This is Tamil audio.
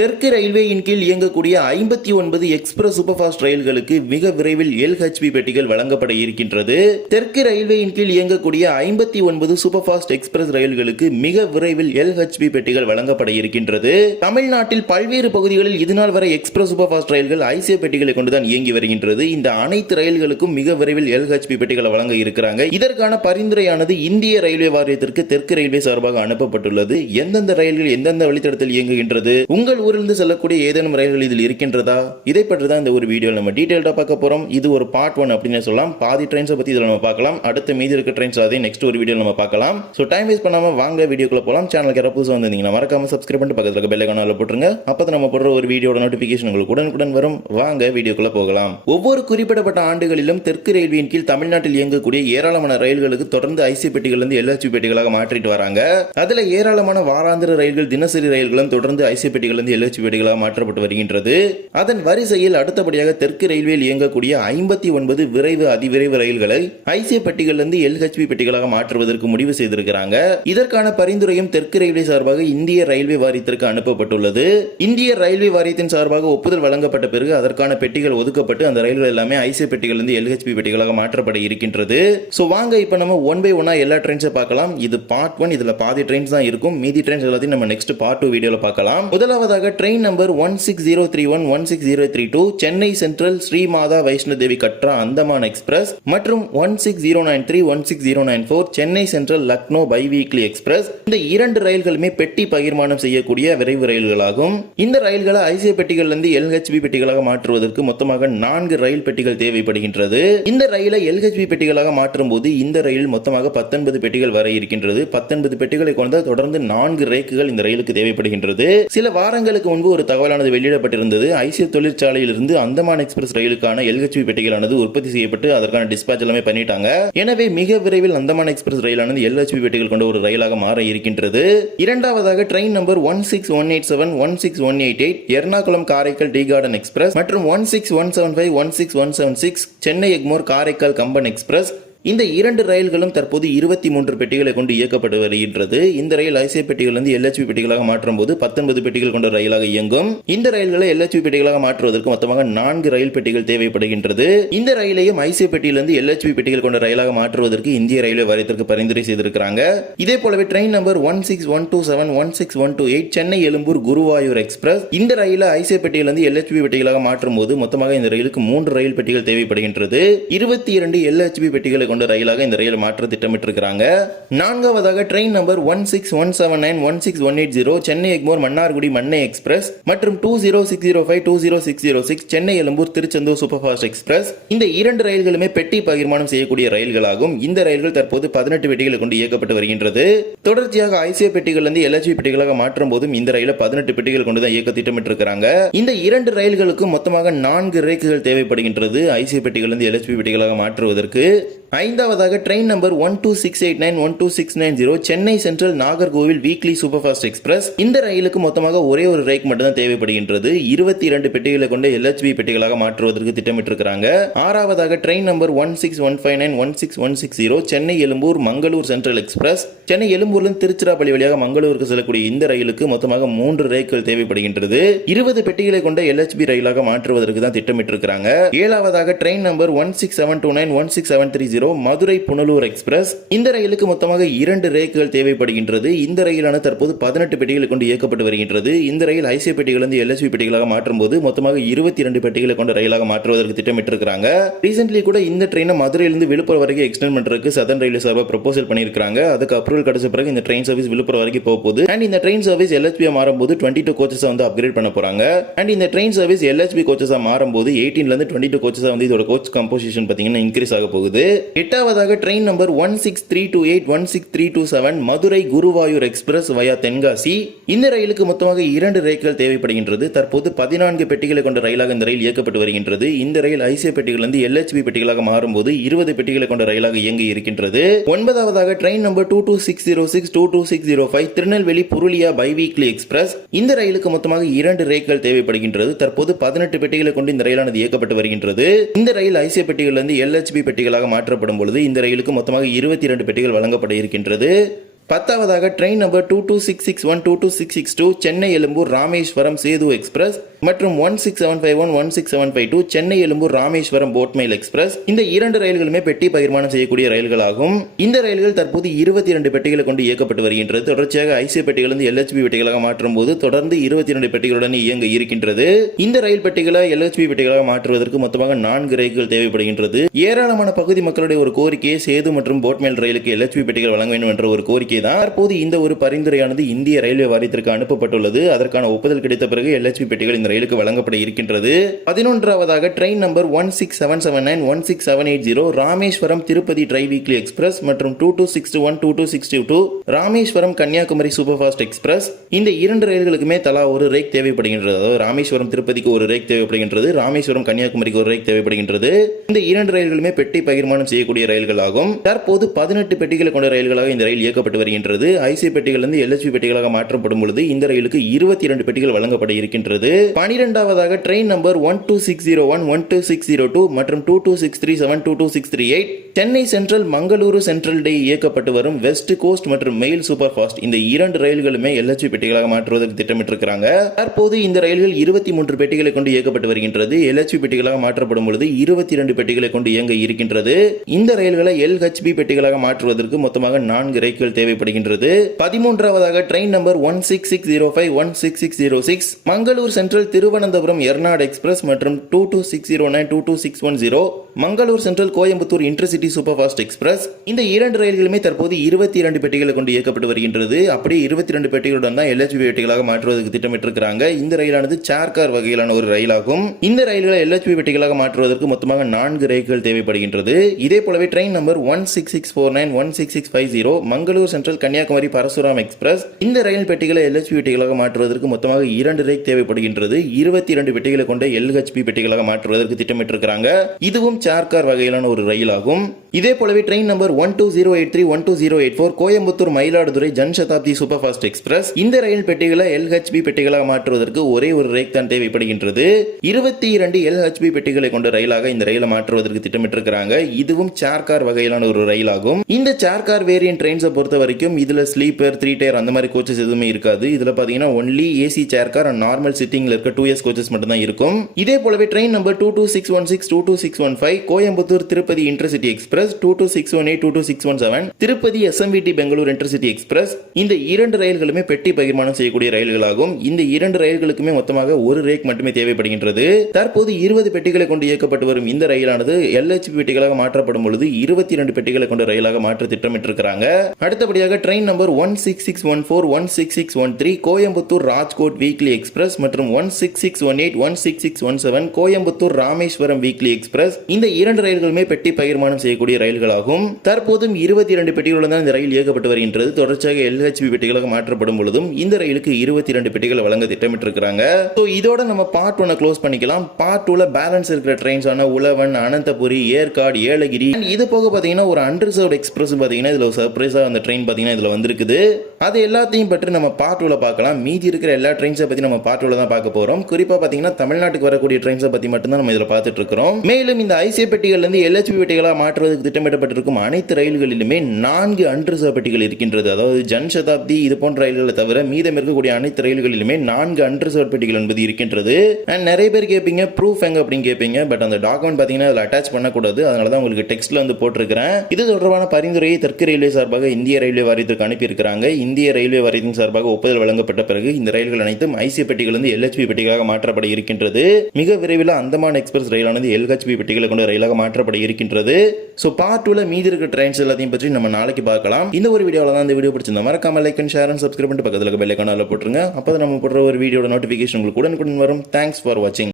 தெற்கு ரயில்வேயின் கீழ் இயங்கக்கூடிய ஐம்பத்தி ஒன்பது எக்ஸ்பிரஸ் சூப்பர்ஃபாஸ்ட் ரயில்களுக்கு மிக விரைவில் எல்ஹெச்பி பெட்டிகள் வழங்கப்பட இருக்கின்றது. தெற்கு ரயில்வேயின் கீழ் இயங்கக்கூடிய ஐம்பத்தி ஒன்பது சூப்பர்ஃபாஸ்ட் எக்ஸ்பிரஸ் ரயில்களுக்கு மிக விரைவில் எல்ஹெச்பி பெட்டிகள் வழங்கப்பட இருக்கின்றது. தமிழ்நாட்டில் பல்வேறு பகுதிகளில் இதுநாள் வரை எக்ஸ்பிரஸ் சூப்பர்ஃபாஸ்ட் ரயில்கள் ஐசிஏ பெட்டிகளை கொண்டுதான் இயங்கி வருகின்றது. இந்த அனைத்து ரயில்களுக்கும் மிக விரைவில் எல்ஹெச்பி பெட்டிகளை வழங்க இருக்கிறாங்க. இதற்கான பரிந்துரையானது இந்திய ரயில்வே வாரியத்திற்கு தெற்கு ரயில்வே சார்பாக அனுப்பப்பட்டுள்ளது. எந்தெந்த ரயில்கள் எந்தெந்த வழித்தடத்தில் இயங்குகின்றது? உங்கள் ஊரிலிருந்து செல்லக்கூடிய ஏதேனும் ரயில்கள் இதில் இருக்கின்றதா? இதை பற்றி தான் இந்த ஒரு வீடியோ நம்ம டீட்டெயில்டாக பார்க்க போறோம். இது ஒரு பார்ட் ஒன் அப்படின்னு சொல்லலாம். பாதி ட்ரெயின்ஸை பத்தி இதில் நம்ம பார்க்கலாம். அடுத்த மீதி இருக்க ட்ரெயின்ஸ் அதே நெக்ஸ்ட் ஒரு வீடியோ நம்ம பார்க்கலாம். ஸோ டைம் வேஸ்ட் பண்ணாமல் வாங்க வீடியோக்குள்ள போகலாம் சேனலுக்கு யாராவது புதுசாக வந்திருந்தீங்கன்னா மறக்காம சப்ஸ்கிரைப் பண்ணிட்டு பக்கத்தில் இருக்க பெல் போட்டுருங்க. அப்போ நம்ம போடுற ஒரு வீடியோட நோட்டிஃபிகேஷன் உங்களுக்கு உடனுக்குடன் வரும். வாங்க வீடியோக்குள்ள போகலாம். ஒவ்வொரு குறிப்பிடப்பட்ட ஆண்டுகளிலும் தெற்கு ரயில்வேயின் கீழ் தமிழ்நாட்டில் இயங்கக்கூடிய ஏராளமான ரயில்களுக்கு தொடர்ந்து ஐசி பெட்டிகளிலிருந்து எல்ஹெச்பி பெட்டிகளாக மாற்றிட்டு வராங்க. அதுல ஏராளமான வாராந்திர ரயில்கள் தினசரி ரயில்களும் தொடர்ந்து ஐசி பெட்டிகளிலிருந்து இருந்து எல்ஹெச்பி மாற்றப்பட்டு வருகின்றது. அதன் வரிசையில் அடுத்தபடியாக தெற்கு ரயில்வேயில் இயங்கக்கூடிய ஐம்பத்தி ஒன்பது விரைவு அதிவிரைவு ரயில்களை ஐசிஏ பெட்டிகளிலிருந்து எல்ஹெச்பி பெட்டிகளாக மாற்றுவதற்கு முடிவு செய்திருக்கிறாங்க. இதற்கான பரிந்துரையும் தெற்கு ரயில்வே சார்பாக இந்திய ரயில்வே வாரியத்திற்கு அனுப்பப்பட்டுள்ளது. இந்திய ரயில்வே வாரியத்தின் சார்பாக ஒப்புதல் வழங்கப்பட்ட பிறகு அதற்கான பெட்டிகள் ஒதுக்கப்பட்டு அந்த ரயில்கள் எல்லாமே ஐசிஏ பெட்டிகளிலிருந்து எல்ஹெச்பி பெட்டிகளாக மாற்றப்பட இருக்கின்றது. ஸோ வாங்க இப்போ நம்ம ஒன் பை ஒன்னா எல்லா ட்ரெயின்ஸை பார்க்கலாம். இது பார்ட் ஒன் இதில் பாதி ட்ரெயின்ஸ் தான் இருக்கும். மீதி ட்ரெயின்ஸ் எல்லாத்தையும் நம்ம நெக்ஸ்ட் பார்ட் டூ வீடியோவில் பார்க்கலாம். முதலாவதாக அடுத்ததாக train number one six zero three one one six zero three two Chennai central Shrimata Vaishno Devi Katra Andaman express மற்றும் one six zero nine three one six zero nine four Chennai central Lucknow biweekly express இந்த இரண்டு ரயில்களுமே பெட்டி பகிர்மானம் செய்யக்கூடிய விரைவு ரயில்களாகும். இந்த ரயில்களை ஐசிஐ பெட்டிகளிலிருந்து எல்ஹெச்பி பெட்டிகளாக மாற்றுவதற்கு மொத்தமாக நான்கு ரயில் பெட்டிகள் தேவைப்படுகின்றது. இந்த ரயிலை எல்ஹெச்பி பெட்டிகளாக மாற்றும் போது இந்த ரயில் மொத்தமாக பத்தொன்பது பெட்டிகள் வரை இருக்கின்றது. பத்தொன்பது பெட்டிகளை கொண்ட தொடர்ந்து நான்கு ரேக்குகள் இந்த ரயிலுக்கு தேவைப்படுகின்றது. சில வாரங்கள் வாரங்களுக்கு முன்பு ஒரு தகவலானது வெளியிடப்பட்டிருந்தது. ஐசிஐ தொழிற்சாலையிலிருந்து அந்தமான் எக்ஸ்பிரஸ் ரயிலுக்கான எல்ஹெச்பி பெட்டிகளானது உற்பத்தி செய்யப்பட்டு அதற்கான டிஸ்பேச் எல்லாமே பண்ணிட்டாங்க. எனவே மிக விரைவில் அந்தமான் எக்ஸ்பிரஸ் ரயிலானது எல்ஹெச்பி பெட்டிகள் கொண்ட ஒரு ரயிலாக மாற இருக்கின்றது. இரண்டாவதாக train number one six one eight seven one six one eight eight Ernakulam Karaikal tea garden express மற்றும் one six one seven five one six one seven six Chennai Egmore Karaikal Kamban express இந்த இரண்டு ரயில்களும் தற்போது இருபத்தி மூன்று பெட்டிகளை கொண்டு இயக்கப்பட்டு வருகின்றது இந்த ரயில் ஐசிஐ பெட்டிகளிலிருந்து எல்ஹெச்பி பெட்டிகளாக மாற்றும் போது பத்தொன்பது பெட்டிகள் கொண்ட ரயிலாக இயங்கும். இந்த ரயில்களை எல்ஹெச்பி பெட்டிகளாக மாற்றுவதற்கு மொத்தமாக நான்கு ரயில் பெட்டிகள் தேவைப்படுகின்றது. இந்த ரயிலையும் ஐசிஐ பெட்டியிலிருந்து எல்ஹெச்பி பெட்டிகள் கொண்ட ரயிலாக மாற்றுவதற்கு இந்திய ரயில்வே வாரியத்திற்கு பரிந்துரை செய்திருக்கிறாங்க. இதே போலவே train number one six one two seven one six one two eight Chennai Egmore Guruvayur express. இந்த ரயிலை ஐசிஐ பெட்டியிலிருந்து எல்ஹெச்பி பெட்டிகளாக மாற்றும் போது மொத்தமாக இந்த ரயிலுக்கு மூன்று ரயில் பெட்டிகள் தேவைப்படுகின்றது. இருபத்தி இரண்டு எல்ஹெச்பி பெட்டிகளை கொண்ட ரயிலாக இந்த ரயில் மாற்ற திட்டமிட்டிருக்கிறாங்க. நான்காவதாக train number one six one seven nine one six one eight zero Chennai Egmore Mannargudi Mannai express மற்றும் two zero six zero five two zero six zero six Chennai Egmore Tiruchendur super fast express. இந்த இரண்டு ரயில்களுமே பெட்டி பகிர்மானம் செய்யக்கூடிய ரயில்களாகும். இந்த ரயில்கள் தற்போது பதினெட்டு பெட்டிகளை கொண்டு இயக்கப்பட்டு வருகின்றது. தொடர்ச்சியாக ஐசிஐ பெட்டிகளிலிருந்து எல்எச்பி பெட்டிகளாக மாற்றும் போதும் இந்த ரயில பதினெட்டு பெட்டிகள் கொண்டு தான் இயக்க திட்டமிட்டிருக்கிறாங்க. இந்த இரண்டு ரயில்களுக்கும் மொத்தமாக நான்கு ரேக்குகள் தேவைப்படுகின்றது. ஐசிஐ பெட்டிகளிலிருந்து எல்ஹெச்பி பெட்டிகளாக மாற்றுவதற்கு. ஐந்தாவதாக train number one two six eight nine one two six nine zero Chennai central Nagercoil weekly super fast express இந்த ரயிலுக்கு மொத்தமாக ஒரே ஒரு ரேக் மட்டும்தான் தேவைப்படுகின்றது. இருபத்தி இரண்டு பெட்டிகளை கொண்ட எல்ஹெச்பி பெட்டிகளாக மாற்றுவதற்கு திட்டமிட்டிருக்கிறாங்க. ஆறாவதாக train number one six one five nine one six one six zero Chennai Egmore Mangalore central express Chennai எழும்பூர்லேருந்து Tiruchirappalli வழியாக மங்களூருக்கு செல்லக்கூடிய இந்த ரயிலுக்கு மொத்தமாக மூன்று ரேக்குகள் தேவைப்படுகின்றது. இருபது பெட்டிகளை கொண்ட எல்ஹெச்பி ரயிலாக மாற்றுவதற்கு தான் திட்டமிட்டிருக்கிறாங்க. ஏழாவதாக train number one six seven two nine one six seven three zero Madurai Punalur express. இந்த ரயிலுக்கு மொத்தமாக இரண்டு ரேக்குகள் தேவைப்படுகின்றது. இந்த ரயிலான தற்போது பதினெட்டு பெட்டிகளை கொண்டு இயக்கப்பட்டு வருகின்றது. இந்த ரயில் ஐசிஐ பெட்டிகளிலிருந்து எல்எஸ்பி பெட்டிகளாக மாற்றும் போது மொத்தமாக இருபத்தி இரண்டு பெட்டிகளை கொண்ட ரயிலாக மாற்றுவதற்கு திட்டமிட்டிருக்கிறாங்க. ரீசென்ட்லி கூட இந்த ட்ரெயினை மதுரையிலிருந்து விழுப்புரம் வரைக்கும் எக்ஸ்டெண்ட் பண்றதுக்கு சதன் ரயில்வே சார்பாக ப்ரொபோசல் பண்ணியிருக்காங்க அதுக்கு அப்ரூவல் கிடைச்ச பிறகு இந்த ட்ரெயின் சர்வீஸ் விழுப்புரம் வரைக்கும் போக போகுது. அண்ட் இந்த ட்ரெயின் சர்வீஸ் எல்ஹெச்பி மாறும்போது டுவெண்ட்டி டூ கோச்சஸ் வந்து அப்கிரேட் பண்ண போறாங்க. அண்ட் இந்த ட்ரெயின் சர்வீஸ் எல்எஸ்பி கோச்சஸா மாறும்போது 18 ல இருந்து டுவெண்ட்டி டூ கோச்சஸா வந்து இதோட கோச் கம்போசிஷன் பார்த்தீங்கன்னா இன்க்ரீஸ் ஆக போகுது. எட்டாவதாக train number one six three two eight one six three two seven Madurai Guruvayur express via Tenkasi. இந்த ரயிலுக்கு மொத்தமாக இரண்டு ரேக்கள் தேவைப்படுகின்றது. தற்போது பதினான்கு பெட்டிகளை கொண்ட ரயிலாக இந்த ரயில் இயக்கப்பட்டு வருகின்றது. இந்த ரயில் ஐசிஐ பெட்டிகளிலிருந்து எல்ஹெச்பி பெட்டிகளாக மாறும்போது இருபது பெட்டிகளை கொண்ட ரயிலாக இயங்கி இருக்கின்றது. ஒன்பதாவதாக train number two two six zero six two two six zero five Tirunelveli Purulia biweekly express இந்த ரயிலுக்கு மொத்தமாக இரண்டு ரேக்கள் தேவைப்படுகின்றது. தற்போது பதினெட்டு பெட்டிகளை கொண்டு இந்த ரயிலானது இயக்கப்பட்டு வருகின்றது. இந்த ரயில் ஐசிஐ பெட்டிகளிலிருந்து எல்ஹெச்பி பெட்டிகளாக மாற்றப்படும் பொழுது இந்த ரயிலுக்கு மொத்தமாக இருபத்தி இரண்டு பெட்டிகள் வழங்கப்பட இருக்கின்றது. பத்தாவதாக train number two two six six one two two six six two Chennai Egmore Rameswaram Sethu express மற்றும் one six seven five one one six seven five two Chennai Egmore Rameswaram boat mail express இந்த இரண்டு ரயில்களுமே பெட்டி பகிர்மானம் செய்யக்கூடிய ரயில்களாகும். இந்த ரயில்கள் தற்போது இருபத்தி இரண்டு பெட்டிகளை கொண்டு இயக்கப்பட்டு வருகின்றது. தொடர்ச்சியாக ஐசிஐ பெட்டிகளிலிருந்து எல்ஹெச்பி பெட்டிகளாக மாற்றும் போது தொடர்ந்து இருபத்தி இரண்டு பெட்டிகளுடன் இயங்க இருக்கின்றது. இந்த ரயில் பெட்டிகளை எல்ஹெச்பி பெட்டிகளாக மாற்றுவதற்கு மொத்தமாக நான்கு ரயில்கள் தேவைப்படுகின்றது. ஏராளமான பகுதி மக்களுடைய ஒரு கோரிக்கையை சேது மற்றும் போட்மெயில் ரயிலுக்கு எல்ஹெச்பி பெட்டிகள் வழங்க வேண்டும் என்ற ஒரு கோரிக்கை தான் தற்போது இந்த ஒரு பரிந்துரையானது இந்திய ரயில்வே வாரியத்திற்கு அனுப்பப்பட்டுள்ளது. அதற்கான ஒப்புதல் கிடைத்த பிறகு எல்ஹெச்பி பெட்டிகள் இந்த ரயிலுக்கு வழங்கப்பட இருக்கின்றது. பதினொன்றாவதாக train number one six seven seven nine one six seven eight zero Rameswaram Tirupati triweekly express மற்றும் two two six one two two six two Rameswaram Kanyakumari super fast express. இந்த இரண்டு ரயில்களுக்குமே தலா ஒரு ரேக் தேவைப்படுகின்றது. அதாவது ராமேஸ்வரம் திருப்பதிக்கு ஒரு ரேக் தேவைப்படுகின்றது. ராமேஸ்வரம் கன்னியாகுமரிக்கு ஒரு ரேக் தேவைப்படுகின்றது. இந்த இரண்டு ரயில்களுமே பெட்டி பகிர்மானம் செய்யக்கூடிய ரயில்கள் ஆகும் தற்போது பதினெட்டு பெட்டிகளை கொண்ட ரயில்களாக இந்த ரயில் இயக்கப்பட்டு வருகின்றது. ஐசி பெட்டிகளிலிருந்து எல்ஹெச்பி பெட்டிகளாக மாற்றப்படும் பொழுது இந்த ரயிலுக்கு இருபத்தி இரண்டு பெட்டிகள் வழங்கப்பட இருக்கின்றது. பனிரெண்டாவதாக train number one two six zero one one two six zero two மற்றும் two two six three seven two two six three eight. Chennai central Mangaluru central day இயக்கப்பட்டு வரும் வெஸ்ட் கோஸ்ட் மற்றும் மெயில் சூப்பர் ஃபாஸ்ட் இந்த இரண்டு ரயில்களுமே எல்ஹெச்பி பெட்டிகளாக மாற்றுவதற்கு திட்டமிட்டிருக்கிறாங்க. தற்போது இந்த ரயில்கள் இருபத்தி மூன்று பெட்டிகளை கொண்டு இயக்கப்பட்டு வருகின்றது. எல்ஹெச்பி பெட்டிகளாக மாற்றப்படும் பொழுது இருபத்தி இரண்டு பெட்டிகளை கொண்டு இயங்க இருக்கின்றது. இந்த ரயில்களை எல்ஹெச்பி பெட்டிகளாக மாற்றுவதற்கு மொத்தமாக நான்கு ரயில்கள் தேவைப்படுகின்றது பதிமூன்றாவதாக train number one six six zero five one six six zero six Mangalore central Thiruvananthapuram Ernad express மற்றும் two two six zero nine two two six one zero Mangalore central Coimbatore intercity super fast express. இந்த இரண்டு ரயில்களுமே தற்போது இருபத்தி இரண்டு பெட்டிகளை கொண்டு இயக்கப்பட்டு வருகின்றது. அப்படியே இருபத்தி இரண்டு பெட்டிகளுடன் தான் எல்ஹெச்பி பெட்டிகளாக மாற்றுவதற்கு திட்டமிட்டிருக்கிறாங்க. இந்த ரயிலானது சார்கார் வகையிலான ஒரு ரயிலாகும். இந்த ரயில்களை எல்ஹெச்பி பெட்டிகளாக மாற்றுவதற்கு மொத்தமாக நான்கு ரயில்கள் தேவைப்படுகின்றது. இதே போலவே train number one six six four nine one six six five zero Mangalore central Kanyakumari Parasuram express. இந்த ரயில் பெட்டிகளை எல்ஹெச்பி பெட்டிகளாக மாற்றுவதற்கு மொத்தமாக இரண்டு ரேக் தேவைப்படுகின்றது. இருபத்தி இரண்டு பெட்டிகளை கொண்ட எல்ஹெச்பி பெட்டிகளாக மாற்றுவதற்கு திட்டமிட்டிருக்கிறாங்க. இதுவும் சார்கார் வகையிலான ஒரு ரயில் ஆகும் இதே போலவே train number one two zero eight three one two zero eight four Coimbatore Mayiladuthurai Jan Shatabdi super fast express. இந்த ரயில் பெட்டிகளை எல்ஹெச்பி பெட்டிகளாக மாற்றுவதற்கு ஒரே ஒரு ரேக் தான் தேவைப்படுகின்றது. இருபத்தி இரண்டு எல்ஹெச்பி பெட்டிகளை கொண்ட ரயிலாக இந்த ரயிலை மாற்றுவதற்கு திட்டமிட்டிருக்கிறாங்க. இதுவும் சார்கார் வகையிலான ஒரு ரயில் ஆகும் இந்த சார்கார் வேரியன்ட் ட்ரெயின்ஸை பொறுத்த வரைக்கும் இதுல ஸ்லீப்பர் த்ரீ டயர் அந்த மாதிரி கோச்சஸ் எதுவுமே இருக்காது. இதுல பாத்தீங்கன்னா only AC chair car and normal சிட்டிங்ல இருக்க டூ இயர்ஸ் கோச்சஸ் மட்டும் தான் இருக்கும். இதே போலவே train number two two six one six two two six one five Coimbatore Tirupati intercity express two two six one eight two two six one seven Tirupati SMVT Bangalore intercity express இந்த இரண்டு ரயில்களுமே பெட்டி பகிர்மானம் செய்யக்கூடிய ரயில்களாகும். இந்த இரண்டு ரயில்களுக்குமே மொத்தமாக ஒரு ரேக் மட்டுமே தேவைப்படுகின்றது. தற்போது இருபது பெட்டிகளை கொண்டு இயக்கப்பட்டு வரும் இந்த ரயிலானது எல்ஹெச்பி பெட்டிகளாக மாற்றப்படும் பொழுது இருபத்தி இரண்டு பெட்டிகளை கொண்ட ரயிலாக மாற்ற திட்டமிட்டிருக்கிறாங்க. அடுத்தபடியாக train number one six six one four one six six one three Coimbatore Rajkot weekly express மற்றும் one six six one eight one six six one seven Coimbatore Rameswaram weekly express இந்த இந்த இரண்டு ரயில்களுமே பெட்டி பகிர்மானம் செய்யக்கூடிய ரயில்களாகும். தற்போதும் இருபத்தி இரண்டு பெட்டிகளுடன் தான் இந்த ரயில் இயக்கப்பட்டு வருகின்றது. தொடர்ச்சியாக எல்ஹெச்பி பெட்டிகளாக மாற்றப்படும் பொழுதும் இந்த ரயிலுக்கு இருபத்தி இரண்டு பெட்டிகளை வழங்க திட்டமிட்டிருக்கிறாங்க. ஸோ இதோட நம்ம பார்ட் ஒன்னை க்ளோஸ் பண்ணிக்கலாம். பார்ட் டூல பேலன்ஸ் இருக்கிற ட்ரெயின்ஸ் ஆன உழவன் அனந்தபுரி ஏற்காடு ஏலகிரி. இது போக பார்த்தீங்கன்னா ஒரு அன்ரிசர்வ்ட் எக்ஸ்பிரஸ் பார்த்தீங்கன்னா இதில் சர்ப்ரைஸாக அந்த ட்ரெயின் பார்த்தீங்கன்னா இதில் வந்திருக்குது. அது எல்லாத்தையும் பற்றி நம்ம பார்ட் பார்க்கலாம். மீதி இருக்கிற எல்லா ட்ரெயின்ஸை பற்றி நம்ம பார்ட் தான் பார்க்க போகிறோம் குறிப்பாக பார்த்தீங்கன்னா தமிழ்நாட்டுக்கு வரக்கூடிய ட்ரெயின்ஸை பற்றி மட்டும்தான் நம்ம இதில் பார்த்துட்டு இருக்கிறோம். மேலும் இந்த ஐ ஐசிஐ பெட்டிகளிலிருந்து எல்ஹெச்பி பெட்டிகளாக மாற்றுவதற்கு திட்டமிடப்பட்டிருக்கும் அனைத்து ரயில்களிலுமே நான்கு அன்ரிசர்வ் பெட்டிகள் இருக்கின்றது. அதாவது ஜன் சதாப்தி இது போன்ற ரயில்களை தவிர மீதம் இருக்கக்கூடிய அனைத்து ரயில்களிலுமே நான்கு அன்ரிசர்வ் பெட்டிகள் என்பது இருக்கின்றது. அண்ட் நிறைய பேர் கேட்பீங்க ப்ரூஃப் எங்க? அப்படின்னு கேட்பீங்க. பட் அந்த டாக்குமெண்ட் பார்த்தீங்கன்னா அதில் அட்டாச் பண்ணக்கூடாது. அதனால தான் உங்களுக்கு டெக்ஸ்ட்ல வந்து போட்டிருக்கிறேன். இது தொடர்பான பரிந்துரையை தெற்கு ரயில்வே சார்பாக இந்திய ரயில்வே வாரியத்திற்கு அனுப்பியிருக்கிறாங்க. இந்திய ரயில்வே வாரியத்தின் சார்பாக ஒப்புதல் வழங்கப்பட்ட பிறகு இந்த ரயில்கள் அனைத்தும் ஐசி பெட்டிகளிலிருந்து எல்ஹெச்பி பெட்டிகளாக மாற்றப்பட இருக்கின்றது. மிக விரைவில் அந்தமான் எக்ஸ்பிரஸ் ரயிலானது எல்ஹெச்பி பெட்டிகளை கொண்டு ரயிலாக மாற்றப்பட இருக்கின்றது. ஸோ பார்ட் டூல மீதி இருக்கிற ட்ரெயின்ஸ் எல்லாத்தையும் பற்றி நம்ம நாளைக்கு பார்க்கலாம். இந்த ஒரு வீடியோவில் தான் இந்த வீடியோ பிடிச்சிருந்தா மறக்காம like and share and subscribe பண்ணிட்டு பக்கத்தில் பெல் ஐக்கான போட்டுருங்க. அப்போ நம்ம போடுற ஒரு வீடியோட நோட்டிஃபிகேஷன் உங்களுக்கு உடனுக்குடன் வரும். தேங்க்ஸ் ஃபார் வாட்சிங்